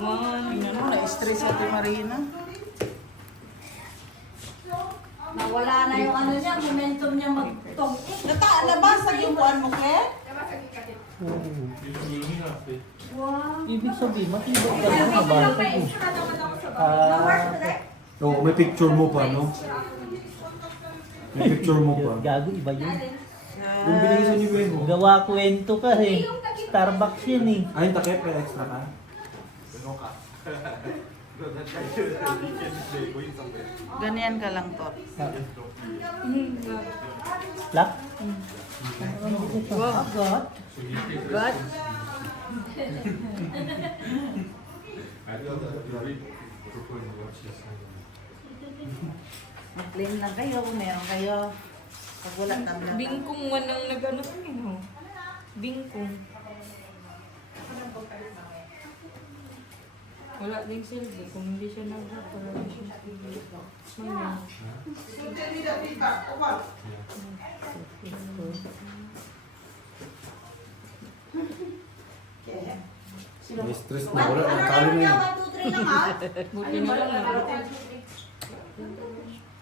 Tingnan mo, na-stress si Ate Marina. Nawala na yung ano niya, momentum niya mag-tong. Nabasag yung buwan mo, Claire? Wow. Ibig sabihin, matibag ka na nabasa ko. Oo, may picture mo pa, no? May picture mo pa. Gago, iba yun. Yung binigay sa ni Wemo. Gawa kwento ka eh. Starbucks yun eh. Ay, yung takip, may extra ka? Ganyan ka lang to. Lak? Wow. God. God. Mag-claim lang kayo kung meron kayo. Pag wala tabla. Bingkong wanang nag-ano kami, no? Bingkong. Wala ding silbi. Kung hindi siya nag-work, wala din siya silbi. May stress na wala. Ang talo na yun. 1, 2, 3 lang ha. Buti na lang na.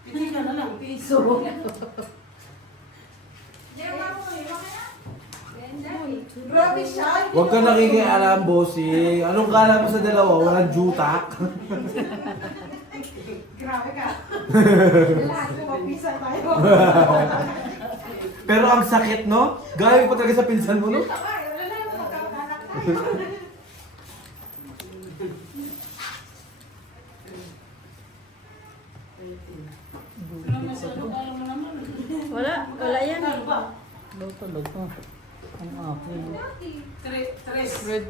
Pili ka na lang, piso. Grabe siya. Huwag ka nakikialam, bossy. Anong kala mo sa dalawa? Walang jutak? Grabe ka. Lahat ko mapisa tayo. Pero ang sakit, no? Galing pa talaga sa pinsan mo, no? Ay, wala na yung magkakanak. Wala yan. Daw talaga. Ang akin. Red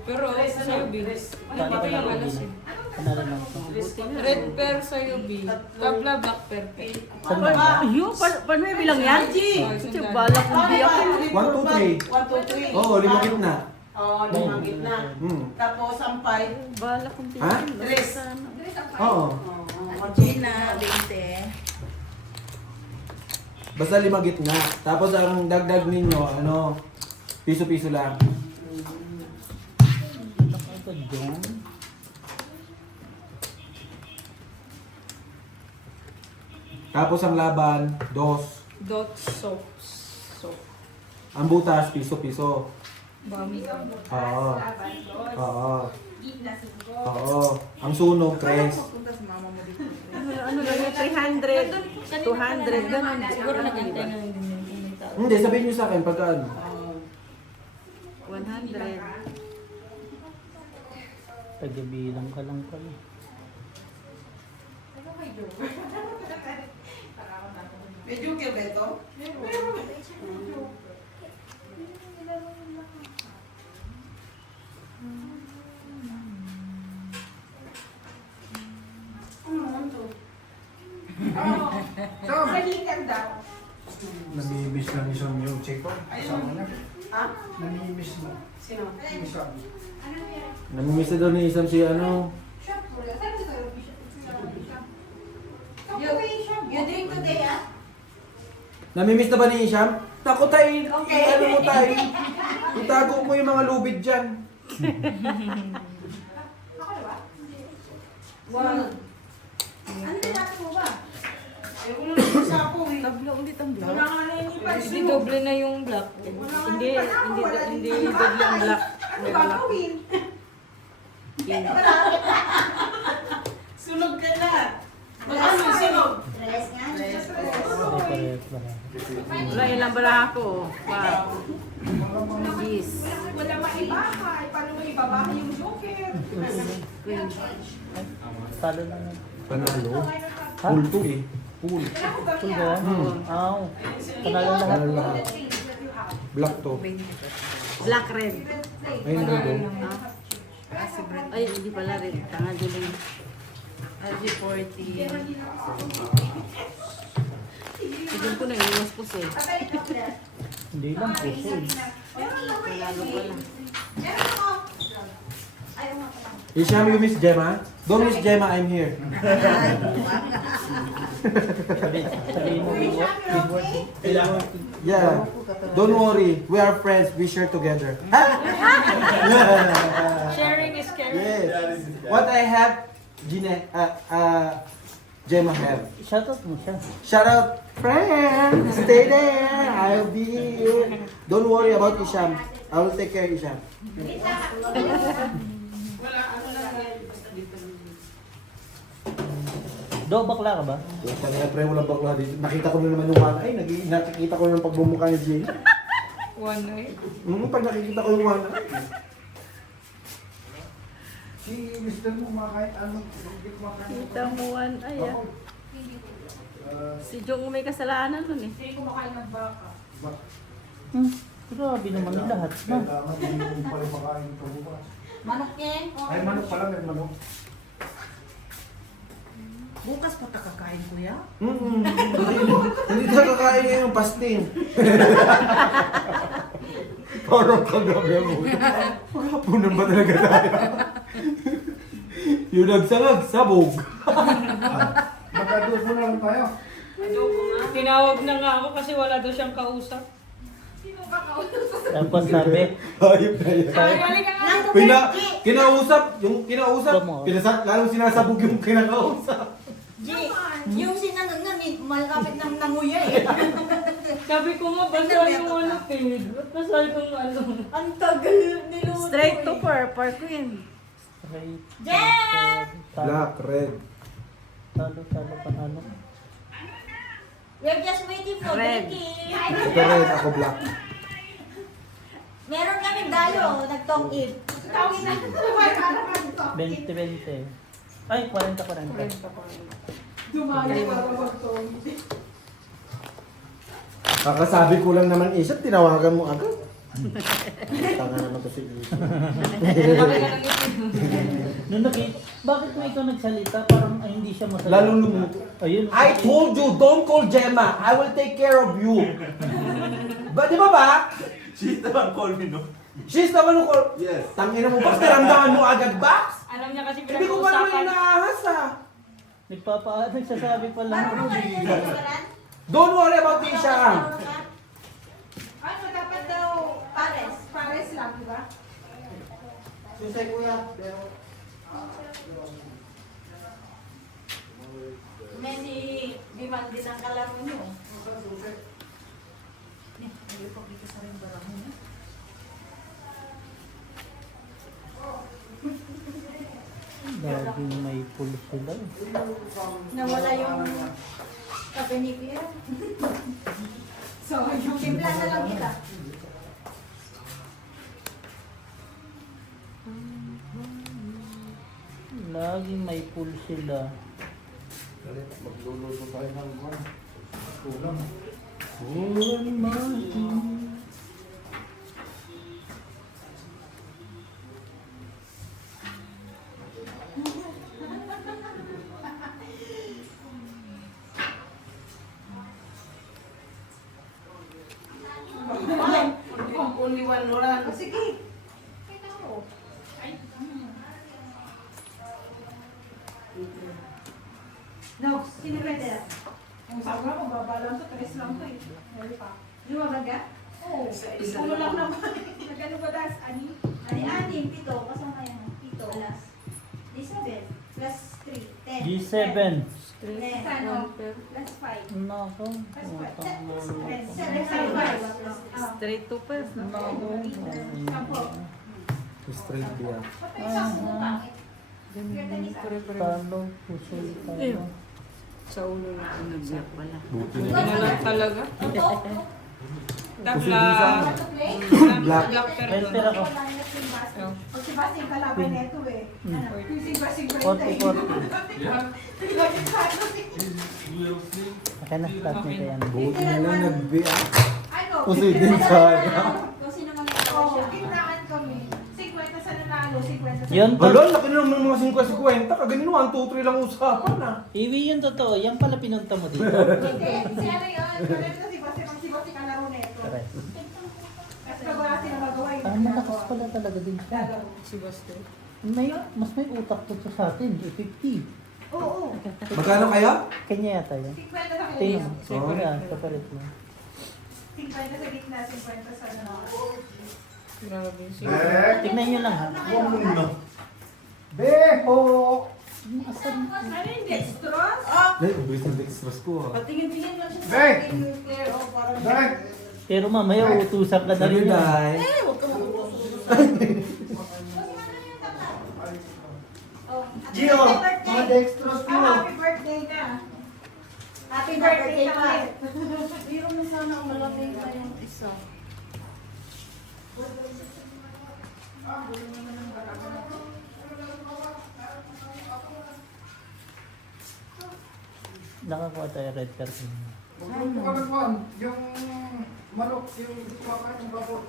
pero sa'yo, B. Paano ka Yung nakabili? alas eh. Panalo lang ito. Red pear sa'yo, B. Tabla, black pear. Saan ba? Ayun, paano may bilang yan? Kasi balak ng biyak ko. 1, 2, 3. 1, 2, 3. Oo, 5 gitna. Oo, limang gitna. Tapos ang 5. Balak kong Ha? Tres. Oo. Gina, 20. Basta 5 gitna. Tapos ang dagdag ninyo, ano, piso-piso lang. Nakagad doon. Tapos ang laban, 2. dot soap. Soap. Ang butas, piso-piso. Bami ka. Oo. Oo. Oo. Ang sunog, 3. Punta sa mama mo dito. Ano lang yung 300, 200, ganun. Siguro nagantay na lang din yun. Kung may tao. Hindi, sabihin nyo sa akin pagka ano. 100. Tagabilang ka lang pala. Medyo kaya ba ito? Balikan daw. Namimiss na ni Son yung check ko. Kasama niya. Ha? Namimiss mo. Sino? Yung sabi. Namimiss na daw ni Isam si ano. You drink today, ah? Namimiss na ba ni Isam? Naku tayo, ano mo tayo? Itago mo yung mga lubid dyan. Wow. Ano nilati mo ba? Eh, kung ano sa ako eh. Tabla ulit ang black. Wala nga na yung Hindi doble na yung black. Hindi doble ang black. Ano gagawin? Sunog ka na. Ano, sunog? Dress nga. Pare-parehas ba na? Wala, ilang bala ako. Wow. Yes. Wala maibahay. Paano mo ibabahay yung joker? Talo lang yan. Panalo? Ha? Pool to eh. Pool. Full ba yan? Aw. Panalo lahat. Panalo lahat. Black to. Black red. Ayun na doon. Ay, hindi pala red. Tanga duling. RG40. Tignan ko na iwas po eh. Hindi lang puso eh. Panalo pala. Isham, you miss Gemma? Don't miss Gemma, I'm here. Sabihin mo, big word. Yeah. Don't worry. We are friends. We share together. Sharing is caring. Yes. What I have, Gemma have. Shoutout mo siya. Shout out, friend. Stay there. I'll be here. Don't worry about Isham. I will take care of Isham. Do, bakla ka ba? Yung kanina pre, walang bakla dito. Nakita ko na naman yung one eye. Nakikita ko na yung pagbumukha ni Jay. One night. Pag nakikita ko yung one eye. Si Mr. mo kumakain, ano, hindi kumakain. Kita mo one ay ah. Si Jong may kasalanan nun eh. Hindi kumakain ng baka. Grabe naman yung lahat na. Kailangan hindi mo pala makain ito bukas. Manok niya. Ay, manok pala, may manok. Bukas pa takakain, kuya. Hindi na kakain ngayon yung pasting. Parang kagabi mo. Pagkapunan ba talaga tayo? Yung nagsangag, sabog. Mag-adobo na lang tayo. Tinawag na nga ako kasi wala daw siyang kausap. Sino ba kausap? Tapos sabi, Hayop na yan. Balik ka nga. Kinausap, lalong sinasabog yung kinakausap. G, yung sinanong nga, malapit ng nanguya eh. Sabi ko nga, basta yung ano, Pid. Ba't basta yung ano? Ang tagal niluto. Straight to par queen. straight. Jen! Black, red. Talo, panalo. We're just waiting for Red. Ricky. Ito red, ako black. Meron kami dayo, nagtong-id. Tawagin na. Sabay ka naman ito. 20-20. Ay, 40. Dumali para magtong. Kakasabi ko lang naman isip, tinawagan mo agad. Tanga naman to si Isip. Nung bakit mo ikaw nagsalita? Parang ay, hindi siya masaya. Lalong lumuto. Ayun. I told you, don't call Gemma. I will take care of you. Di ba ba? She's the one call me, no? She's the one who call. Yes. Tangina mo, Bax, naramdaman mo agad, Bax? Alam niya kasi Hindi ko pa naman pinag-uusapan. inaahas, ah. Nagsasabi pa lang. Marunong ka rin sa restaurant? Don't worry about Isha. Marunong ka? Ano, dapat daw Pares. pares lang, di ba? Susay kuya, pero... May si Biman din ang kalaro nyo. Laging may pull sila. Nawala yung kape ni Pierre. So, yung Timpla na lang kita. Laging may pull sila. Magluluto tayo ng buwan. Kulang. Only one Loran. sige. Kita mo. No, sino pwede? Ang sabi nga, magbabalang to, 3 lang to eh. Meron pa. Lumabag ka? Oo. Ulo lang naman. Nagano ba das? Ani? Ani, 7. Kasama yan. 7 plus. 7 plus 3. 10. G7. 10. Ano? Plus 5. Nako. Plus 5. Straight to par. Sampo. Straight biya. Patay sa utang. Talo, pusoy, talo. Sa ulo na nag-block pala. Buti Hindi na. na lang talaga. Pusoy Tapla. Black. Black pero May pera ko. Pag si Basing kalaban neto eh. Yung si Basing 40-40. Ano? Akin na, start nito yan. Buti na lang nagbiya. Ano? Pusoy din sana. Kung sino man Oo, siya. gitnaan kami. 50 sa nanalo, 50 sa Yun, Hala, laki na ng mga 50-50. Kaganino, 1, 2, 3 lang usapan ah. Iwi yun totoo. Yan pala pinunta mo dito. Hindi, si ano yun? Pareho si Basing, si Basing kalaro neto. Correct. Kasi pag wala sila magawa, yung Ah, malakas pala talaga din siya. si Basta. Mas may utak to sa atin. 50. Oo. Magkano kaya? Kanya yata yan. 50 sa Tingnan kanya. mo. Yan, kapalit mo. 50 sa gitna, 50 sa nanalo. Grabe. Bek! Tignan nyo lang ha. Huwag mo na. Bek! Ano yung dextrose? Ay, ang bilis ng dextrose ko ah. Patingin-tingin lang siya sa Dek! akin, Claire. Oh, parang... Dek! Pero mamaya utusan ka na Sabi rin yan. Day. Eh, huwag ka matutuso. Gio! Mga dextrose ko! Happy birthday na. Happy birthday ka. Biro mo sana ang malaki na yung isa. Nakakuha tayo red carpet. Huwag ka nagwan. Yung manok, yung kumakain ng babot.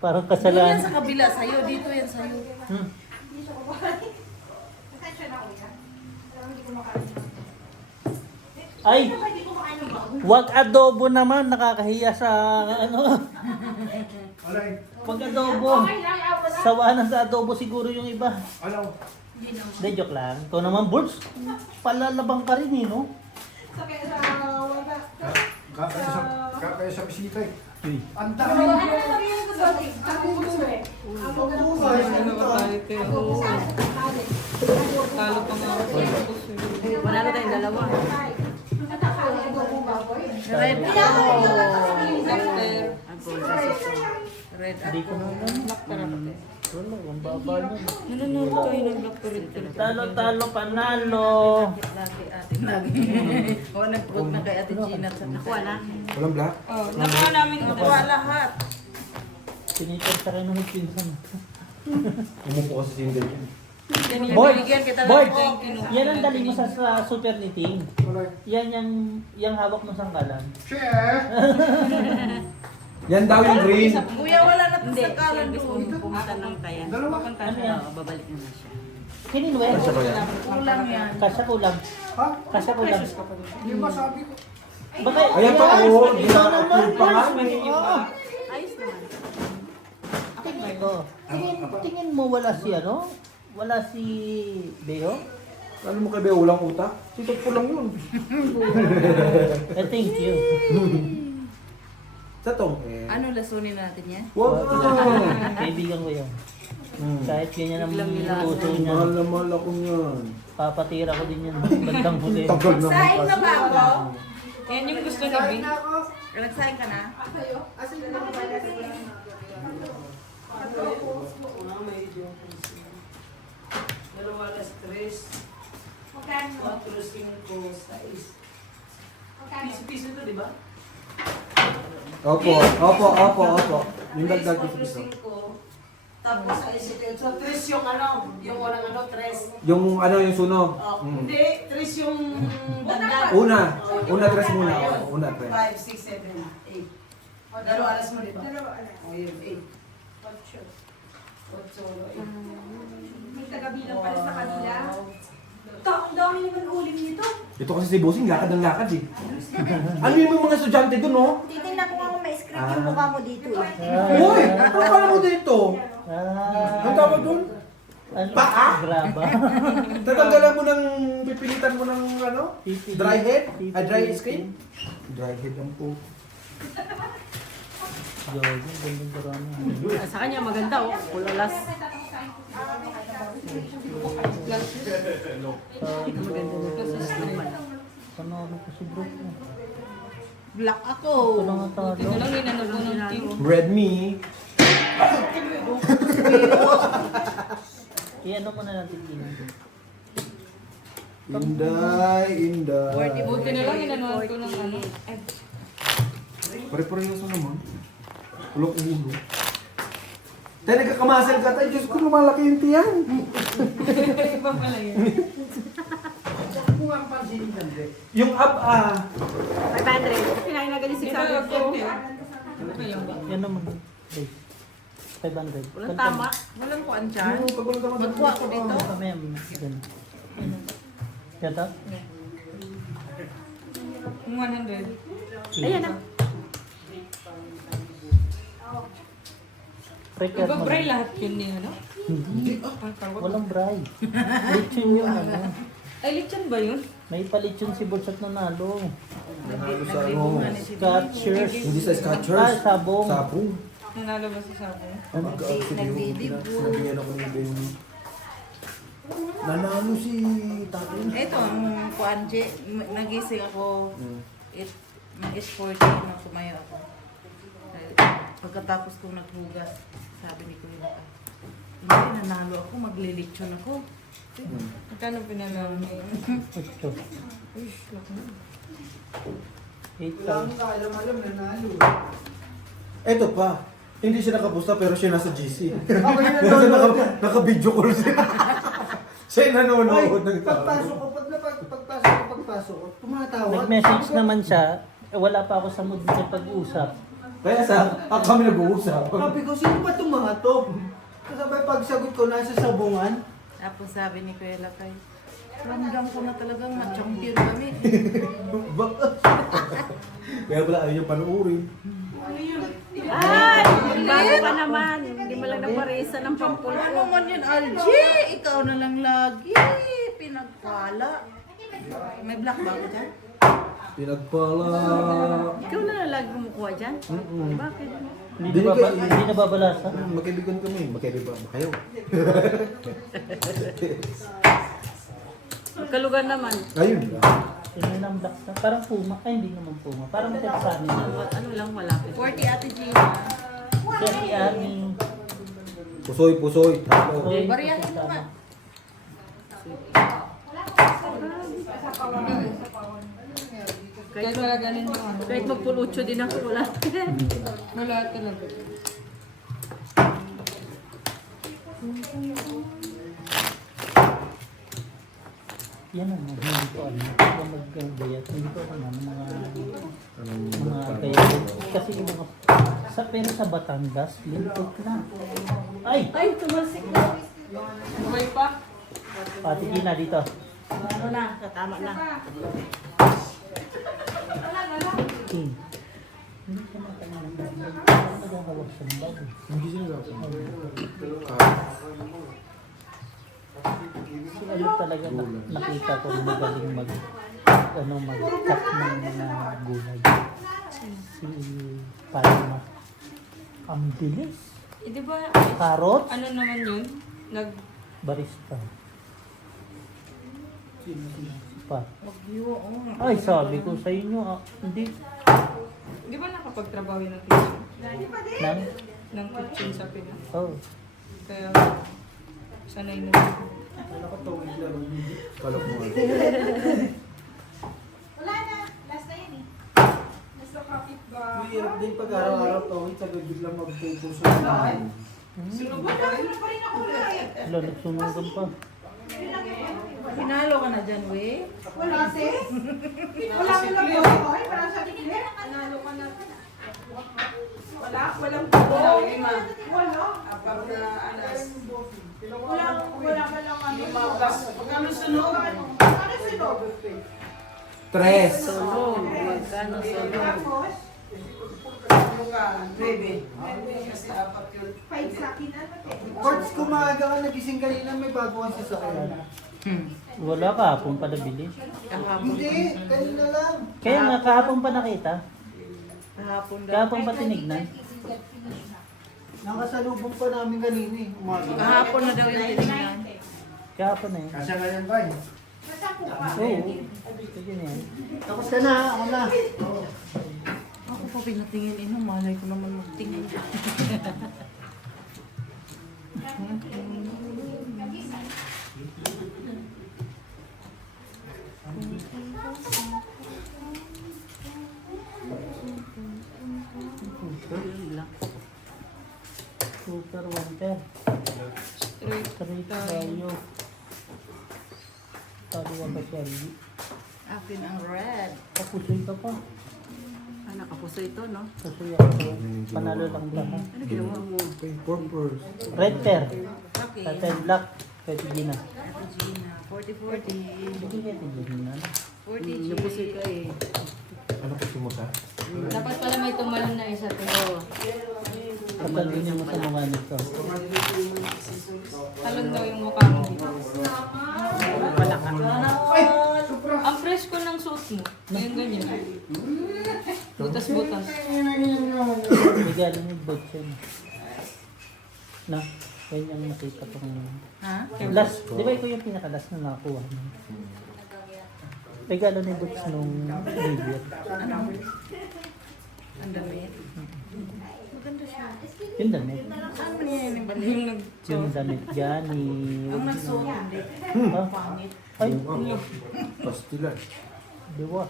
Parang Doon yan kasalan. sa kabila sa'yo, dito yan sa'yo. Hmm. Hindi siya kumakain. Pasensya na kuya. Pero hindi kumakain. Ay! Hindi kumakain ng bago. Wag adobo naman, nakakahiya sa ano. Alay! Pag adobo. Okay lang, ako na. Sawanan sa adobo siguro yung iba. Alaw! Hindi, joke lang. Ito naman, Bulls. Palalabang ka rin eh, no? Sakay sa wala. Kakaya sa bisita eh. Uy. Ang Ano dami! na sabihin ko sa atin? Ang puso eh. Ang puso eh. Ano ba tayo kayo? Talo pa nga ako. Wala na tayong dalawa. Red. Red. Hindi ko na alam. Wala, ang baba nun. Nanonood kayo ng Black Red. Talo, panalo. Lagi ate, lagi. O, nag-book na kay Ate Gina. Nakuha na. Walang black? Oh, nakuha namin ito. Nakuha lahat. Pinipin sa kayo ng pinsan. Umupo kasi single yan. Yan yung Boy! binigyan kita Boy! ng Yan ang dali mo sa super knitting. Alay! Yan yung hawak mo sangkalan. Share! Yan daw yung green. Kuya, wala na Hindi, sa kalan service mo doon. pumunta ng kaya. Dalawa. Ano yan? Babalik na siya. Kininwe? Kasya ba yan? Kulang yan. Kasya kulang. Ha? Kasya kulang. Hindi ba sabi ko? Baka, Ayan pa, yes, oo. ikaw naman. Pa nga. Oo. Ayos naman. Tingin ko. Tingin mo wala si ano? Wala si Beo? Ano mo kay Beo, walang utak? Sitok po lang yun. Thank you. Sa tong eh. Ano, lasunin natin yan? Wag Kaibigan ko yan. Kahit ganyan ang Biglang nila. puso niya, Mahal na mahal ako yan. papatira ko din yan. Bandang huli. Tagal naman Saing na ba ako? Yan yung gusto ni Vin. Nagsaing ka na? Magkano? Magkano? Opo, opo, opo, opo. Yung dagdag ko sa piso. Tapos sa isip so tres yung ano, yung unang ano, tres. Yung ano yung sunog. Oh, Mm. Hindi, tres yung dagdag. Una. Una tres muna. Oo, una tres. 5, 6, 7, 8. Dalawa alas mo, di ba? Dalawa alas. O yun, 8. 8. May tagabilang pala sa kanila. Ang dami naman ulim nito. Ito kasi si Bossing, lakad ng lakad eh. Ano yung mga estudyante dun, no? Titingnan ko nga kung may script yung mukha mo dito eh. Uy! Ano pala mo dito? Ah, Ang tawag dun? ano? Paa? Graba. Tatanggalan mo ng, pipilitan mo ng ano? Dry head? Ah, dry skin? Dry head ang po. Jojo, gandang corona. Sa kanya maganda oh. Pulalas. Ano ko si bro ko? Black ako. Ito lang ang talo. Ito lang inano ko ng team. Red me. I-ano mo na natin dito. Inday, Inday. Buti na lang inanoan ko ng ano. Pare-pareho naman. Ulok ulo. Tayo nagkakamasal ka tayo. Diyos ko, lumalaki yung tiyan. Iba pala yun. Kung ang pansin hindi. Yung up, 500. Kinain na ganyan Di ba ako? Yan naman. Okay. 500. Walang tama. Walang kuan dyan. Ano, pag walang tama, Magkuha ko dito. Kami yan. Ganun. Kata? 100. Ayan na. Iba bray lahat yun niya, no? Hindi. Ang tawag. Walang bray. Lechon yung ano. Ay, lechon ba yun? May palechon si Bulsat nanalo. Nanalo sa Naglibungan ni si Scotchers. Hindi sa Scotchers. Ah, sabong. Sapong. Nanalo ba si Sabo? Sinabihan ako ni Beo. Nanalo si tatay. Ito, ang kuanje, nagising ako, is 14 na kumayo ako. Pagkatapos kong naghugas, sabi ni Kuya Laka, hindi, nanalo ako, maglilitsyon ako. Magkano pinanalo mo? 8. Wala akong kaalam-alam na nalo. Eto pa, hindi siya nakapusta pero siya nasa GC. Ako yung Kasi nanonood. naka-video call siya. Siya yung nanonood ng Pagpasok ko, pagpasok ko, tumatawag. Nag-message naman siya, wala pa ako sa mood na pag-usap. Kaya kami nag-uusap. Sabi ko, sino ba tumatog? Kasabay pagsagot ko, nasa sabungan. Tapos sabi ni Kuya Lakay, ramdam ko na talagang ma-champion kami. Kaya pala ayaw niya panuorin. Ay! Bago ka naman. Hindi mo lang naparisa ng pampul Ano ko. man yun, RJ? Ikaw na lang lagi. Pinagpala. May black ba ako dyan? Pinagpala. Ikaw na lang lagi kumukuha dyan? Bakit? Hindi nababalasa. Magkaibigan kami. Magkaibigan ba kayo? Magkalugan naman. Ayun lang. Yun ang black sa, parang puma. Ay, hindi naman puma. Parang Texani na. Ano lang malapit. 40 Ate Gina. Siya si Ani. Pusoy. Tapo. Bariyahin mo nga. Kahit wala ganun yung ano. Kahit magpulucho din ako, wala. Wala talaga. Yan ang hindi ko alam. Kung mag-gayat, hindi ko alam ang mga gayat. Kasi yung mga, pero sa Batangas, lintot na. Ay! Ay, tumalsik na. Buhay pa. Pati Gina dito. Ano na, katama na. King. Hindi ka matanong. Nagkakawag sa bag. Hindi sila Si ano talaga nakita ko magaling mag-cut ng mga gulay. Si Palma. Ang bilis. Eh, di ba, Carrots, ano naman yun? barista. Pa. Mag-iwa, oh. Ay, sabi ko sa inyo, hindi. Di ba nakapagtrabaho yun ng kitchen? Nang, Ng kitchen sa Pinas? oh. Kaya, sanay na. Palok mo. Wala na. Last na yun eh. Nasa kapit ba? Mahirap din pag araw-araw tawid, sabay biglang magpupuso na. Sunog ba tayo? Wala pa rin ako eh. Wala, nagsunugan pa. Pinalo ka na dyan, we. Wala sis. Wala ko lang po. Ay, wala sa tiklit. Nanalo ka na. Walang po. Wala. Apag na alas. Wala ka lang ano. Magkano sunog? Magkano sunog? Tres. Solo. Magkano solo? Tapos, kasi apat yun. 5 sa akin ano te. Courts, kung maaga ka nagising kanina, may bago kang sasakyan. Wala ka, hapon pa nabili. Kahapon. Hindi, kanina lang. Kaya nga, kahapon pa nakita. Kahapon daw. Kahapon pa tinignan. Nakasalubong pa namin kanina eh, umaga. Kahapon na daw yung tinignan. Kahapon na yun. Kasya ngayon ba eh? Oo. Sige na yan. Tapos ka na, ako na. Ako pa pinatingin, malay ko naman magtingin. Super winter. Straight tayo. Taliwa pa siya. Akin ang red. Papusoy ka pa. Ah, nakapuso ito, no? Pusoy ako. Panalo lang lahat. Ano ginawa mo? Purpose. Red pair. Okay. Tatay black. Kaya Gina. Ate Gina, 40-40. Hindi kaya Gina. 40 Napusoy ka eh. Ano ko sumuta? Dapat pala may tumalon na isa to. Patalinin mo sa mga nito. Talon daw yung mukha mo. Wala ka. Ang fresh ko ng suot mo. Ngayon ganyan. Butas-butas. May galing yung bot siya. Na? Yan yung nakita kong Ha? last. Di ba ito yung pinaka-last na nakakuha mo? Regalo ni Dux nung video. Ano? Ang damit. Maganda siya. Yung damit. Saan mo niya yung balik? Yung nag... Yung damit dyan ni... Ang nagsuot, hindi. Ah, Pangit. ay, Pastilan. di ba?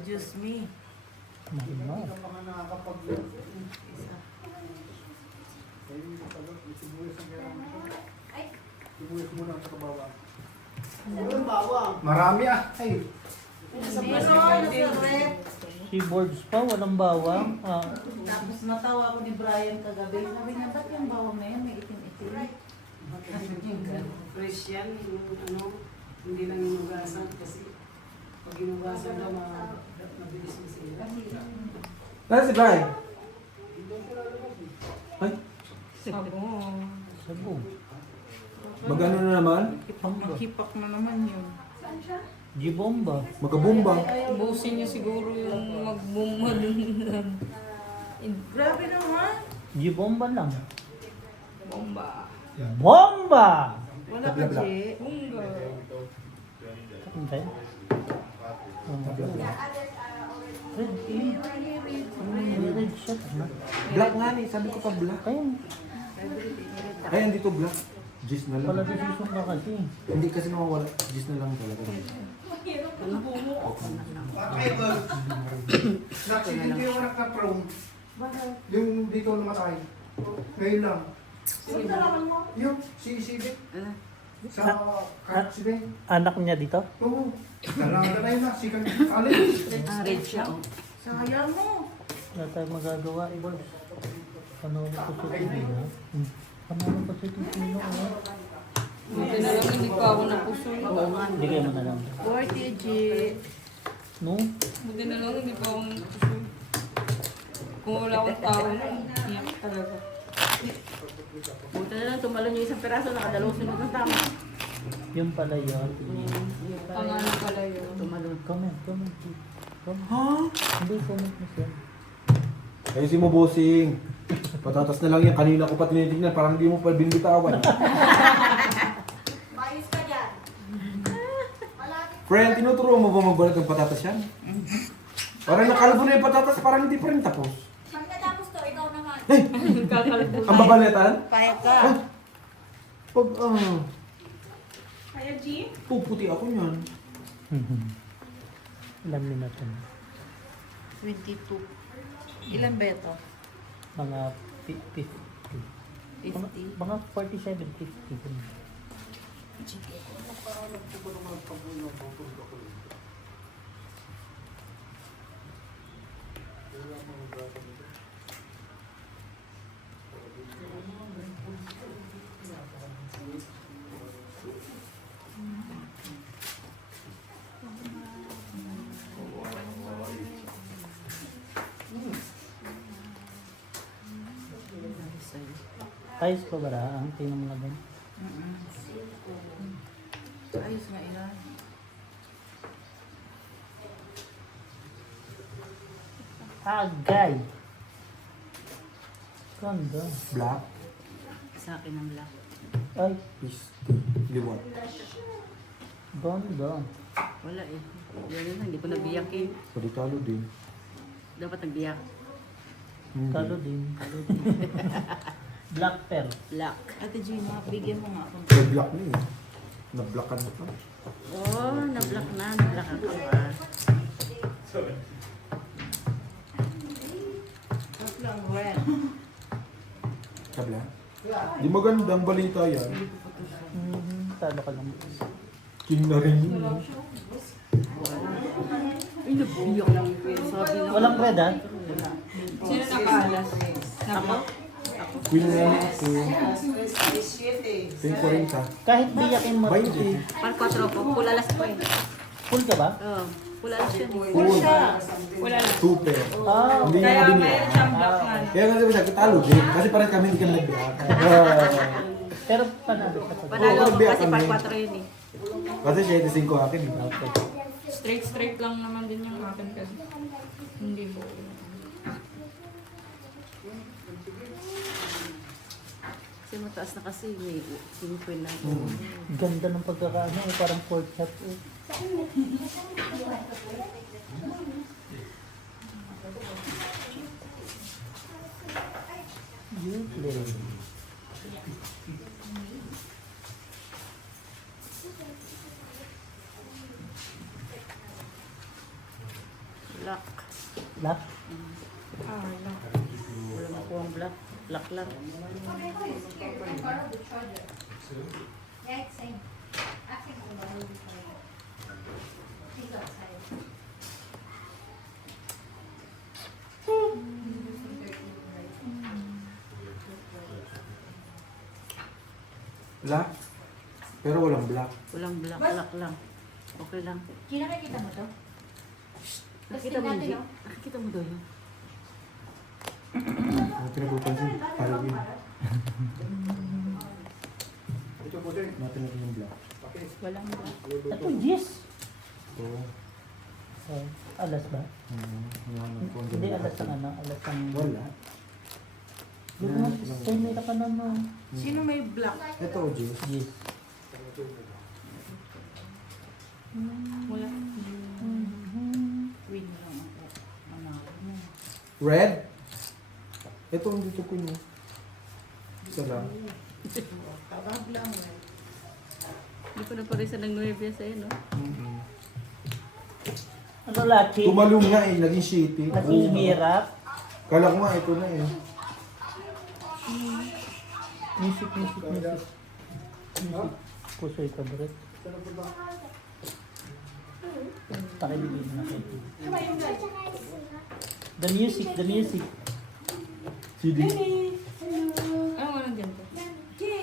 Just me. Mahal. Sibuyas muna sa kabawa. Marami ah. Ay, Keyboards pa, walang bawang. Ah, Tapos natawa ko ni Brian kagabi. Sabi niya, ba't yung bawang na yan may itim-itim? Fresh yan, yung ano, hindi lang inugasan kasi pag inugasan daw, mabilis na sila. Nasaan si Brian? Ay, Sabo. sabo. magano na naman? Maghipak na naman yun. Gibomba. Magabumba. Busin niya siguro yung magbumba dun. Grabe naman. Gibomba lang. Bomba. Bomba! Wala ka, Jay. Bunga. Hindi. Red tea. Red shot. Black nga ni, sabi ko pa black. Ayun. Ay, andito black. Gis na Pala lang. decision ka kasi. Hindi kasi nawawala. Gis na lang talaga. na-accident yung anak na prone. Yung dito namatay. Ngayon lang. Yung si Sibit. Sa accident. Anak niya dito? Oo. Nalaga na yun na. Si Alex. Red siya. Sayang mo. Wala tayong magagawa, Ibors. Panoorin ko sa TV, ha? Panoorin ko sa TV, no? Buti na lang hindi pa ako napusoy. Hindi kayo mo na lang. 40, Jay. No? Buti na lang hindi pa ako napusoy. Kung wala akong tao na, iyak talaga. Buti na lang, tumalon yung isang peraso, nakadalawang sunod ng tama. Yun pala yun. Pangalan pala yun. Tumalon. Comment, comment. Comment. Ha? Hindi, comment mo siya. Ayusin mo, bossing. Patatas na lang yan. Kanina ko pa tinitignan. Parang hindi mo pa binibitawan. Mayos ka dyan. Friend, tinuturo mo ba magbalat ng patatas yan? Parang nakalbo na yung patatas. Parang hindi pa rin tapos. Pagkatapos to, ikaw naman. Kakalbo. Ang babaletan? Payag ka. Pag, Kaya, G? puputi ako niyan. Alam niyo na ito. 22. Ilan ba ito? Mga 50. 50. Mga 47, 50. Ayos pa ba ra? Ang tingnan mo na ba? Ayos nga ilan. Agay! Ganda. Black, Sa akin ang black. Ay, pisty, liwat. ganda. Wala eh. Yan, hindi ko nabiyak eh. Pwede talo din. Dapat nagbiyak. Hindi. Talo din. Black pearl. Black. Ate Gina, bigyan mo nga ako. Na-black na eh. Na-blackan na pa. Oh, na-black na. Na-black ako ba? Tapos lang red. Kabla? Di magandang balita yan. Talo ka lang. King na rin yun. No? Ay, nabiyak lang. Sabi na. Walang red, ha? Sino nakaalas? Ako? Queen na yan. Shit eh. Pink ko rin ka. Kahit biyakin mo. Bayo eh. Par 4 ko. Pulalas ko eh. Full ka ba? Oo. Pulalas yan eh. Full siya. Wala lang. Super. Ah, Hindi Kaya niya din mayroon siyang black man. Kaya nga sabi sa akin, talo din. Kasi parang kami hindi kami nag-black. pero panalo ka pa. Panalo ako biyak kasi par kami. 4 yun eh. Kasi 7-5 akin. Okay. Straight lang naman din yung akin kasi. Hindi po. Kasi mataas na kasi, may pinipin lang. Ganda ng pagkakaano, parang pork chop. Useless. Black. Black? Wala na po ang black. Black lang. Yeah, same. Asking kung ba hindi ko rin. She's outside. Black? Pero walang black. Walang black. Black lang. Okay lang. Gina, nakikita mo to? Nakita mo natin, hindi? no? Nakikita mo doon yun? Ang pinapupansin, parang yun. Ito po din. Natin natin yung black. Okay. Walang black. Ito, yes. Oo. Alas ba? Yan po ang Hindi, ganda. alas ang ano, alas ang... Wala. Yung mga sumay ka na no. Sino may black? Ito, Jess. Yes. Wala. Win lang ako. Manalo. Red? Ito ang dito ko niya. Isa lang. Tabag lang eh. Hindi ko na parisa ng nuebya sa'yo, no? Ano laki? Tumalong nga eh, naging shitty. Naging hirap. Kala ko nga, ito na eh. Music. Music. Pusoy ka, Brett. Pakilibig na kayo. The music. CD. Ano walang ganito?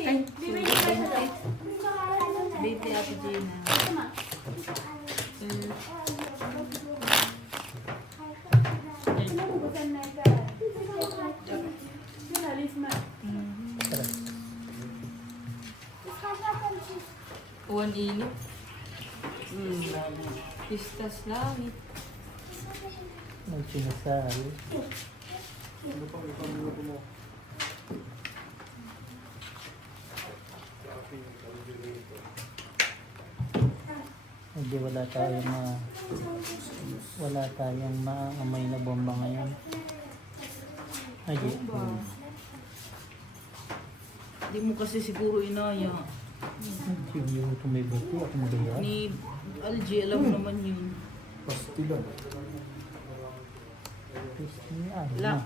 Ay, baby Ate Gina. Uwan init. Pistas langit. May sinasabi. Hindi wala tayong maamoy na bomba ngayon. Ay, di. Hindi mo kasi siguro inaya. Siguro tumibot ko ako magaya. Ni Algie, alam mo naman yun. Pastila. Lock.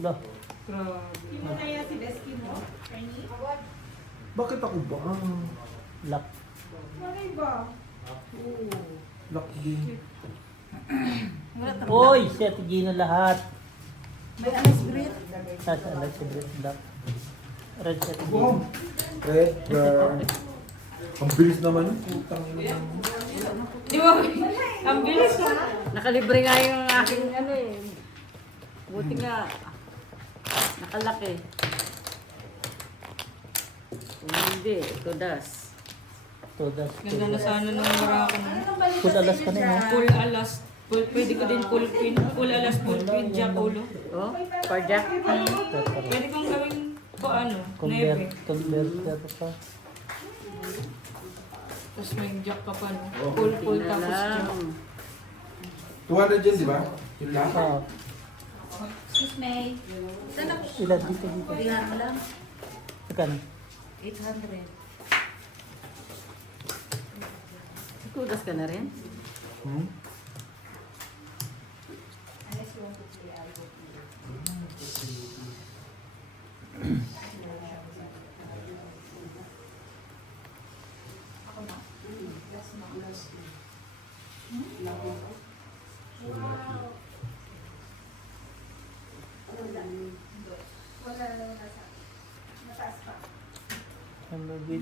Lock. Bakit ako ba? Lock. Lock din. Wala tang Oy! Si Ate Gina lahat. May spirit. Sasa alas si Brett Lock. Red si Ate Gina. Boom! Red, brown. Ang bilis naman. Putang ina. Di ba? Ang bilis mo. Nakalibre nga yung aking ano eh. Buti nga. Nakalaki. Kung hindi, ito das. Todas. Ganda na sana ng marako na. Kung alas ka na no? Full alas. Pwede ko din full pin. Full alas, full pin, jack ulo. Oh, for Jack. Pwede kong gawin ko ano, neve. Convert pa. Tapos may jack ka pa no. Full tapos jack. 200 yan, di ba? Yun lang. Oo. Excuse me. Ilan dito? Tingnan mo lang. Ikan. 800. Kudas ka na rin? Hmm? Unless you want to play, I'll go play. Ako na. Last na. Wala lang nasa. Mataas pa. Ano lagi?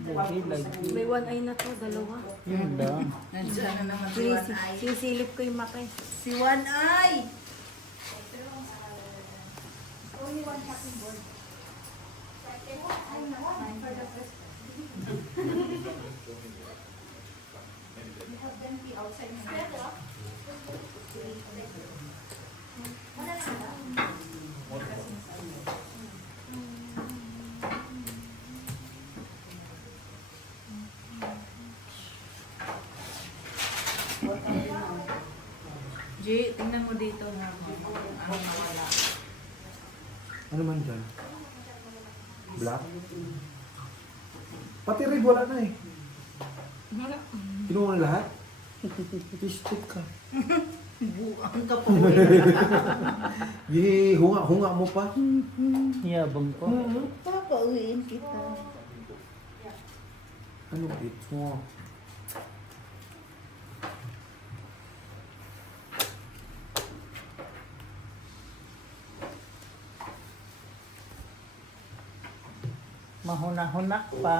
May one eye na to, dalawa. Yun lang. Nandiyan na naman si one eye. Sisilip ko yung makay. Si one eye! Only one cutting board. I'm not mine for the first. You have them be outside. Wala na. G, tingnan mo dito nga. Ang nawala. Ano man dyan? Black? Pati red wala na eh. Wala. Kinuha mo na lahat? Fish stick ka. Buang ka po. Yee, hunga mo pa. Yabang ko. Papauwiin kita. Ano ito? Mahuna-huna pa.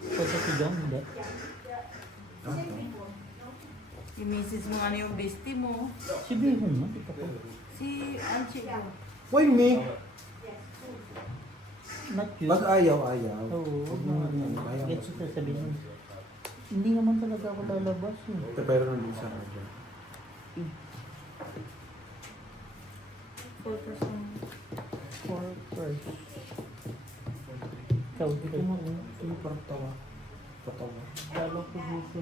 Ito sa Tidong, hindi. Yung misis mo ano yung bestie mo. Si Bihon, no? Dito ko. Si Anchi ko. Why me? Not you. Pag ayaw. Oo, Ayaw. gets ko sasabihin. Hindi naman talaga ako lalabas. Pero nandun sa akin. Photos mo. For first. Ikaw, dito mo. Ano parang tawa? Patawa. Lalo ko dito.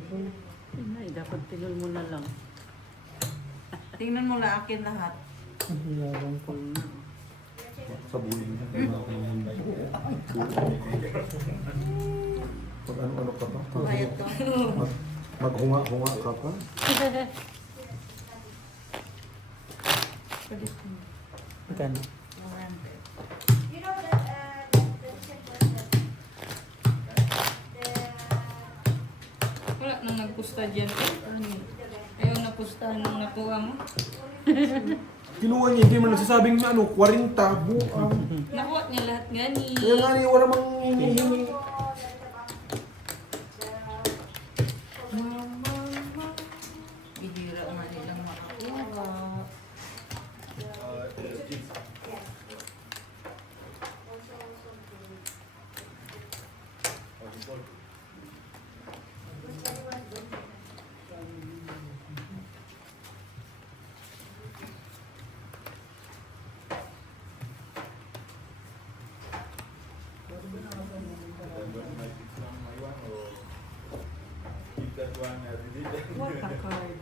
Ay, dapat tigil mo na lang. Tingnan mo na akin lahat. Yabang ko. Sa buling. Pag ano ka pa? Bayad to. Maghunga ka pa? Magkano? 100. You know that, the check was Wala nang nagpusta dyan. Ayaw na pustahan nung nakuha mo. Kinuha niya, hindi man nagsasabing 40 buang. Nakuha niya lahat nga ni. Kaya nga niya, wala mang hinihingi. Bihira nga nilang makakuha. What a card.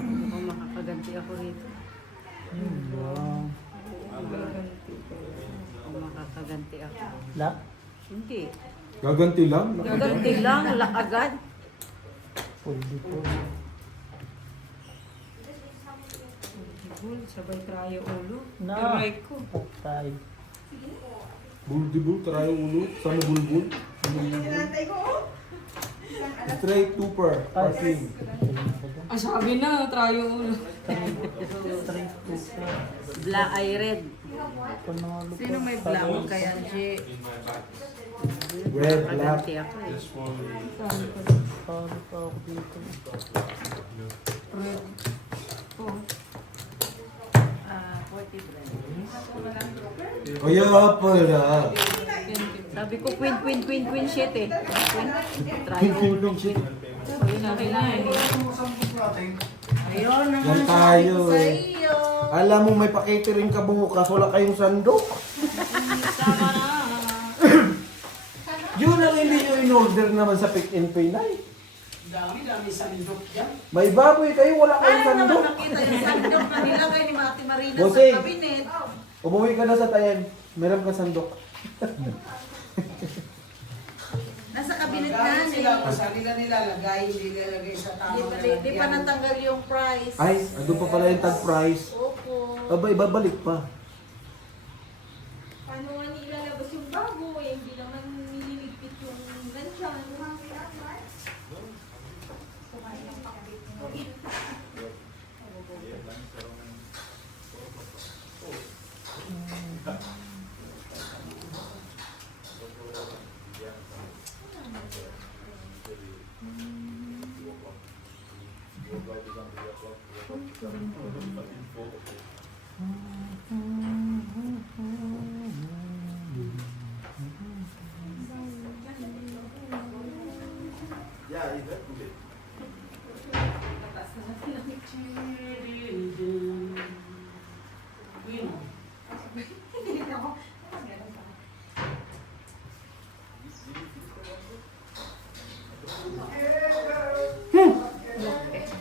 Kung makakaganti ako rito. Wow. Kung makakaganti ako. La? Hindi. Gaganti lang? Gaganti lang, agad. Full dito. Bul, sabay trayo ulo. Na. Aray ko. Patay. Buldi-bul, tarayo ulo. Sana bulbul. Straight super. Parking. Ah, sabi na, trayo ulo. Straight to sa. Black eye red. Panalo Sino may black kaya, G? Red, black. Gaganti ako eh. Paano pa ako dito? Red. Oh. 40 Kaya pala. Sabi ko queen shit eh. Try Queen shit. Yun ang kailangan. Ayun naman Yan tayo sabi ko sa eh. iyo. Alam mo may pa-catering ka bukas, wala kayong sandok. Tama na. Yun ang hindi nyo in-order naman sa Pick and Pay na eh. Dami sandok dyan. May baboy kayo, wala kayong Paano naman sandok. nakita yung sandok na nilagay ni Ate Marina Bossing. sa kabinet? Umuwi ka na sa tayan, meron ka sandok. Nasa kabinet na Gamit sila, eh. basta nila nilalagay, hindi nilalagay sa tamang Di pa natanggal yung price. Ay, ando pa pala yung tag price. Opo. Aba, ibabalik pa. Paano nga nilalabas yung bago eh? Hindi naman nililigpit yung gansyan.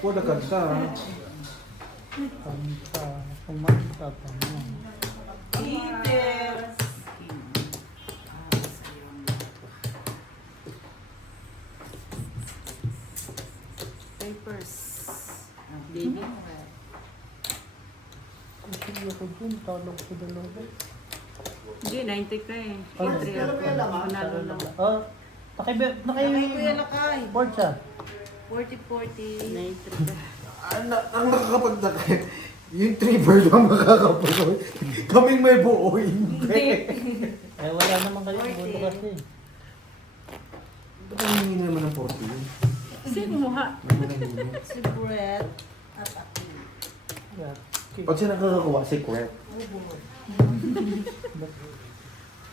Po, nakanta. Kumanta pa naman. Eaters. Papers. Baby. Kasi ako dun, talo ko dalawa. Hindi, 90 ka eh. Ano? Entry ako. Panalo lang. Oh, Nakay Kuya Lakay. board siya. 40-40. 93 ka. Ang nakakapagtaka, yung 3 bird ang makakapagod. Kaming may buo, hindi. Eh, wala naman kayo board kasi. Ba't ang hingi naman ng 40 yun? Sino mo ha? Si Brett at ako. Yeah. Pag siya nakakakuha, secret.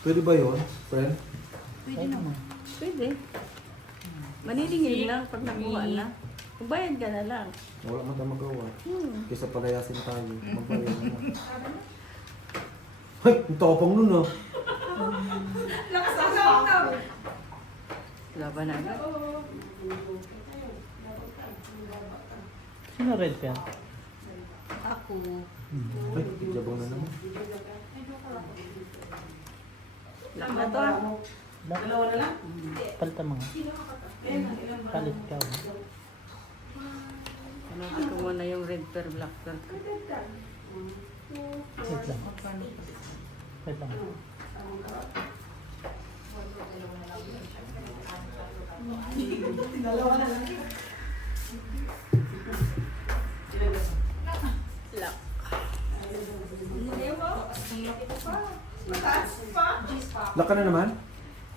Pwede ba yun, friend? Pwede naman. Pwede. Manilingin lang pag nakuha na. Bayad ka na lang. Wala man tayo magawa. Kaysa palayasin tayo. Magbayad na lang. Ay, ang tapang nun ah. Laban na agad. Sino red pen? Ako. Ay, jabang na naman. Lock na to. Dalawa na lang? Palta mga. Palit ka. Hanapin ko muna yung red per black per. Wait lang. Wait lang. Lock. Lock ka na naman?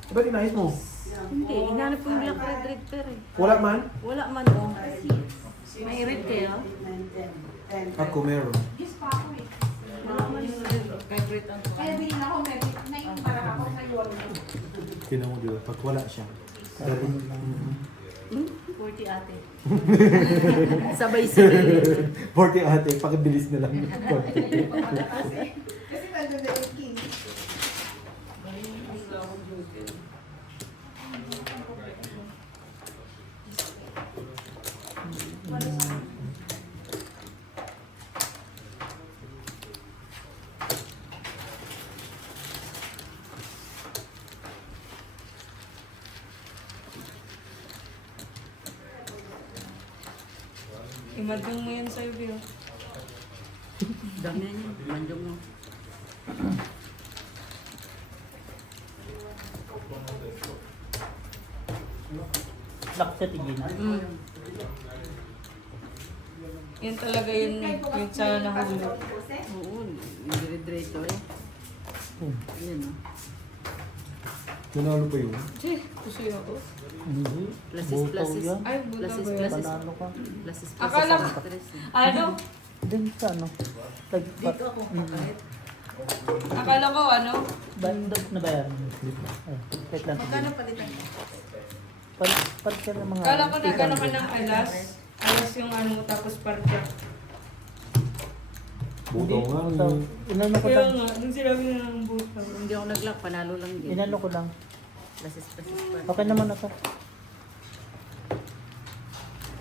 Ba't inayos mo? Hindi, hinanap ko yung black red per eh. Wala man? Wala man oh. May red kayo? Ako meron. Kay Brett ang Kaya bilhin ako, may para ako sa iyo. Tinan mo diba? Pag wala siya. Dali. 40 ate. Sabay-sabay. 40 ate, pakibilis na lang. Kasi nandun na yung king. Imadong mo yan sa iyo. Dami na yun. Mandong mo. Lock sa tigina. Yan talaga yung sa nahulog. Oo, dire-diretso eh. Ayan oh. Nanalo pa yun? Che, kusuyo ako. Hindi. Plasis, Butaw plasis. yan. Ay, buta Plasis, ba yan? plasis. Panalo ka. Plasis, Akala ko- stress eh. Ano? Din sa ano. Dito ako kakahit. Akala ko ano? Bandot na bayaran mo. Ay, wait lang. Magkano palitan mo? Palit ka ng mga... Akala ko na gano'n ka 800. ng alas. Alas yung ano mo tapos parja. Buto nga. So, inano ko Kaya lang. nga, nung sinabi na ng buta. Hindi ako nag-lock, panalo lang din. Inano ko lang. Plasis, plasis pa. Okay naman ako.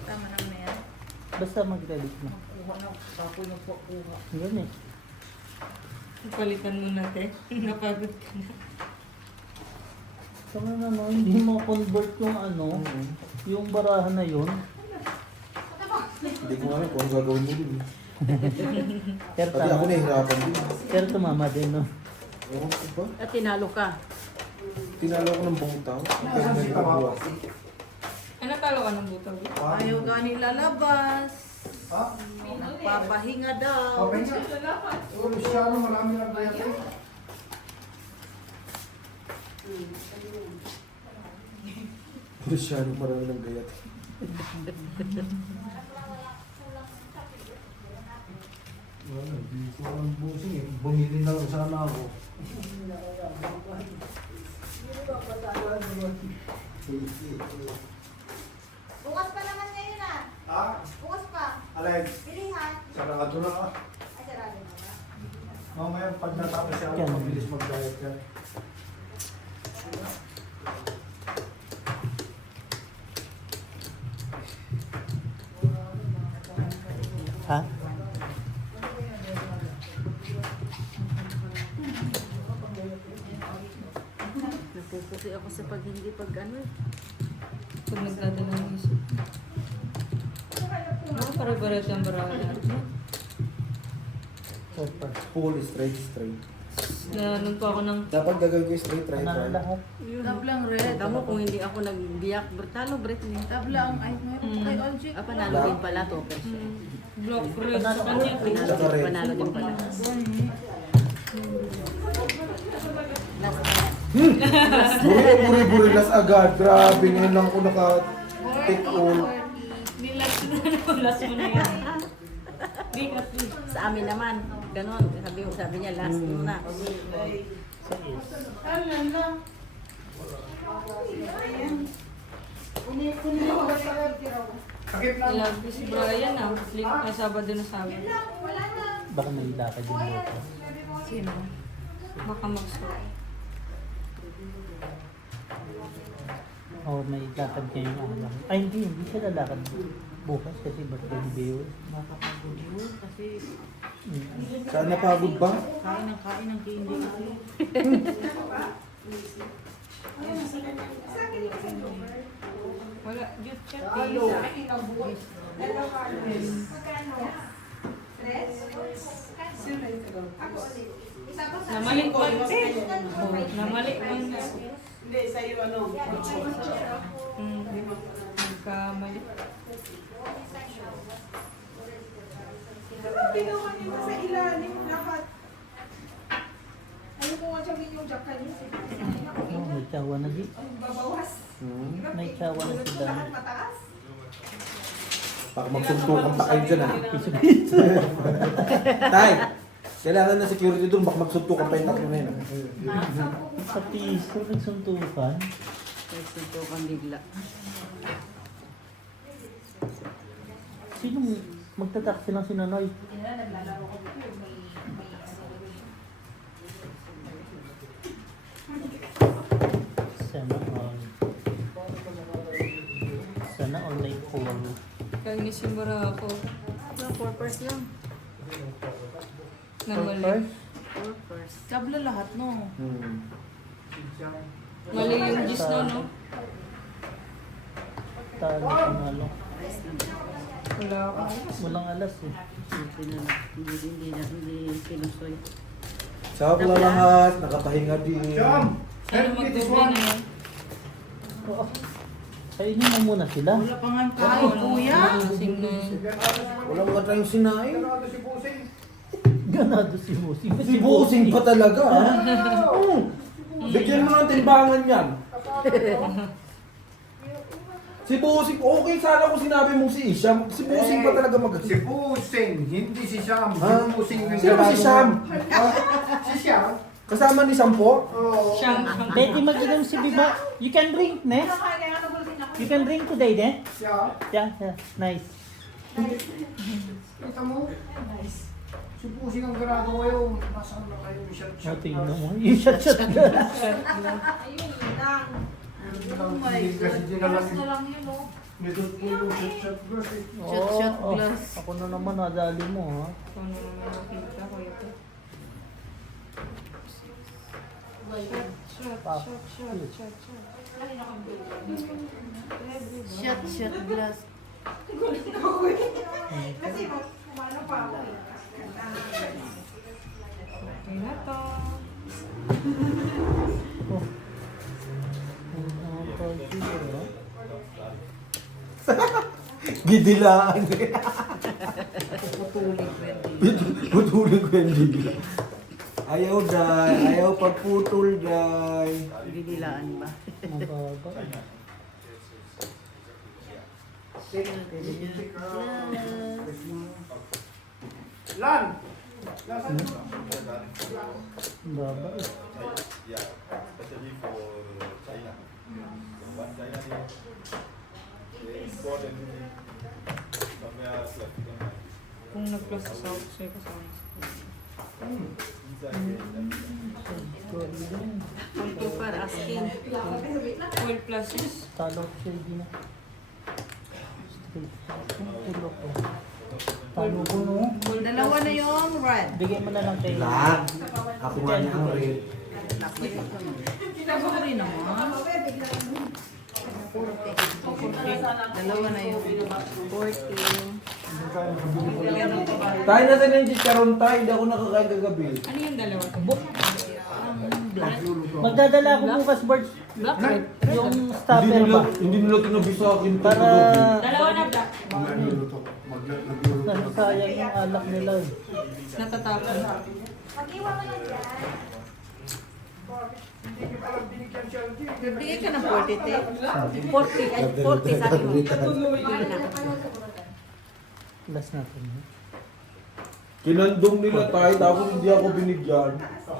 Tama naman na yan. Basta mag-credit mo. Kuha na. Ako nagpakuha. Yun eh. Palitan mo natin. Napagod ka na. Saka naman, hindi mo convert yung ano, yung barahan na yun. Hindi ko alam kung ano gagawin mo din. Pero Pati ako tama. nahihirapan din. Pero tumama din, no? Ewan ko ba? At tinalo ka. Tinalo ko ng buong tao. Ang ganda ng pagbuwa. Ano talo ka ng buta? Ayaw gani lalabas. Ha? Nagpapahinga daw. Okay nga. Oh, siya ano, marami na ba yan? Masyadong marami ng gayat. Wala, di ko ang busing eh. Bumili na lang sana ako. Bukas pa naman ngayon ah. Ha? Bukas pa. Alay, Bilihan. sarado na ka. Ay, sarado na ba? Mamaya pag natapos siya, Yan. mabilis mag-diet ka. Napupusi ako sa pag hindi pag ano eh. Pag nagdadala ng isip. Mga pare-pare ang barala. Full straight. Na nun pa ako ng Dapat gagawin ko yung straight, right? Ano lang? Tablang red. Tamo kung hindi ako nagbiyak, bertalo Brett ni. Tablang, ay, may kay Olji. Ah, panalo din pala to. block red sa kanya. Panalo din pala. Buri-buri-burilas agad. Grabe, ngayon lang ako naka-take all. Nilas na last mo na yan. Bigat din. Sa amin naman, ganon. Sabi niya, last mo na. Alam na. Takip na. Love si Brian ah. Link na Sabado na sabi. Baka may lakad yung bukas. Sino? Baka mag-stop. O may lakad kayo ng alam. Ay hindi siya lalakad bukas kasi birthday ni Beo. Makakapagod yun kasi Saan napagod ba? kain ng candy kasi. Wala. Jut siya. Namalik man. Oh, namalik man. Hindi, sa'yo ano. Nagkamali. Ginawa niyo sa ilalim lahat. Ano ko nga sabihin yung jacket niyo? Oh, may tsawa na di. Babawas. May tsawa na si Dan. Lahat mataas. Baka magsuntukan pa kayo dyan, ha? Tay, kailangan na security doon. Baka magsuntukan pa yung tatlo na yun, ha? Sa piso, nagsuntukan. Nagsuntukan bigla. Sino magtataksi ng sinanoy? Sana all. Sana all like 4. Kainis yung bara ako. Wala, 4 lang. Namali. 4 Tabla lahat, no? Mali yung gis na, no? Talo kung ano. Wala ako. Walang alas eh. Hindi sinusoy. Sa pala lahat, nakapahinga din. Jam! Sana Help me this magdoble one. na yan. Oo. Kainin mo muna sila. Wala pa nga kain, kuya. Lasing na yan. Wala mga tayong sinain. Ganado si Busing. Ganado si Busing. Si Busing pa talaga, ha? Bigyan mo ng timbangan yan. Si Busing, okay sana kung sinabi mong si Isham. Si Busing pa talaga Si Busing, hindi si Sham. Si Ah, Busing yung sino ba si Sham? Si Sham? Kasama ni Sampo? Oo. Siyang, Betty, mag-inom si Biba. You can drink, ne? You can drink today, ne? Siya? Yeah. Nice. Kita mo? Si Busing ang ganado ngayon. Nasaan na kayo yung shot? O, tingnan mo. Yung shot. Ayun lang. Oh my Hindi kasi God. dinala Plus ni- na lang yun, no? Nito po yung shot glass eh. Shot Oo, glass. Ako na naman, nadali mo, ha? kung ano naman nakita ko ito. Shot glass. Kasi kumano pa ako eh. Okay na to. Oh. Ang pag-ibig, ha? Gidilaan. Putulin, pwede. Putulin ko yung digla. Ayaw, Day. Ayaw pagputol, Day. Bibilaan ba? Mababa. Lan! Nasaan mo? Baba. Yeah, especially for China. One China they import and somewhere else like Kung nag-plus sa South, sa'yo ko sa Thank you for asking. 12 pluses. Talo ko siya, hindi na. Straight. Ang tulo ko. Talo ko, no? Dalawa na yung red. Bigay mo na lang kay... Lahat. Ako nga niya ang red. Sorry naman. Dalawa na yun. 14. Tayo na sa yung chicharon tayo, hindi ako nakakain kagabi. Ano yung dalawa? Magdadala ako bukas, Bert. Black red. Yung stopper ba? Hindi nila tinabi sa akin ito Para kagabi. Dalawa na black. Nagluluto. Nagluluto. nasasayang yung alak nila. Eh. Natatapon. Mag-iwan mo lang dyan. Bigay ka ng 40, te. 40 sabi mo. Last natin. Eh. Kinandong nila tayo, tapos hindi ako binigyan.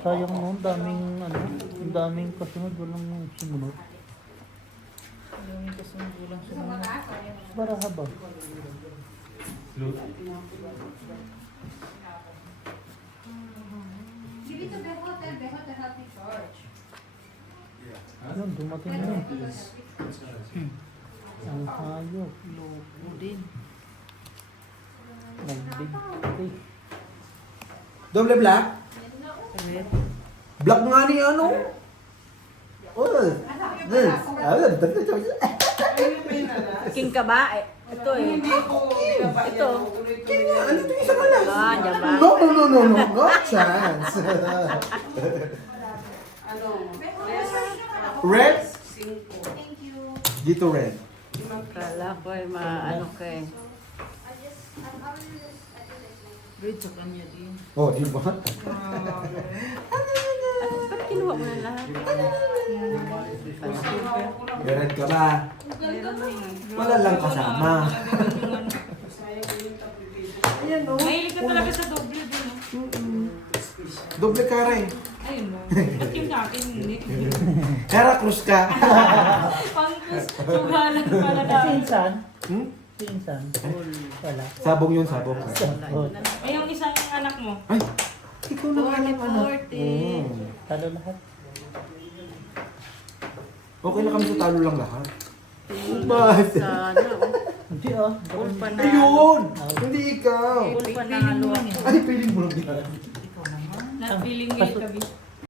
Sayang noon, daming ano, ang daming kasunod, walang sumunod. Yung kasunod lang sumunod. Baraha ba? Give it to Beho, tell Beho to help me charge. Yun, dumating na yun. Ang hayop. Loko din. Nagbigti. Doble black? Black nga ni ano? King ka ba? Eh, ito eh. Hindi ko binaba yan. Ito. Tuloy-tuloy. Ano ito isa ka lang? Ah, diyan ba? No, no chance. Ano? Yes. Red? 5. Thank you. Dito red. Kala ko eh, maano ka eh. Read sa kanya din. Oh, di ba? Ba't kinuha mo na lahat? Red ka ba? Wala lang kasama. Mahilig ka talaga sa doble din. Doble kara eh. Ayun mo. Ba't yung sa akin hindi? Kara cruz ka. Pangkus. Sugalan pala Eh, na. si Insan? Hmm? Si Insan? Wala. Sabong yun, sabong. Oh, Ay, yung isang anak mo. Ay, ikaw na nga lang ano. 40. talo lahat. Okay na kami sa talo lang lahat. Bakit? Sana. oh. Hindi ah. Full pa na. Ayun! Hindi ikaw. Full pa na. Piling mo lang yan. Ay, piling mo lang yan. Ikaw naman. Na feeling ngayon gabi.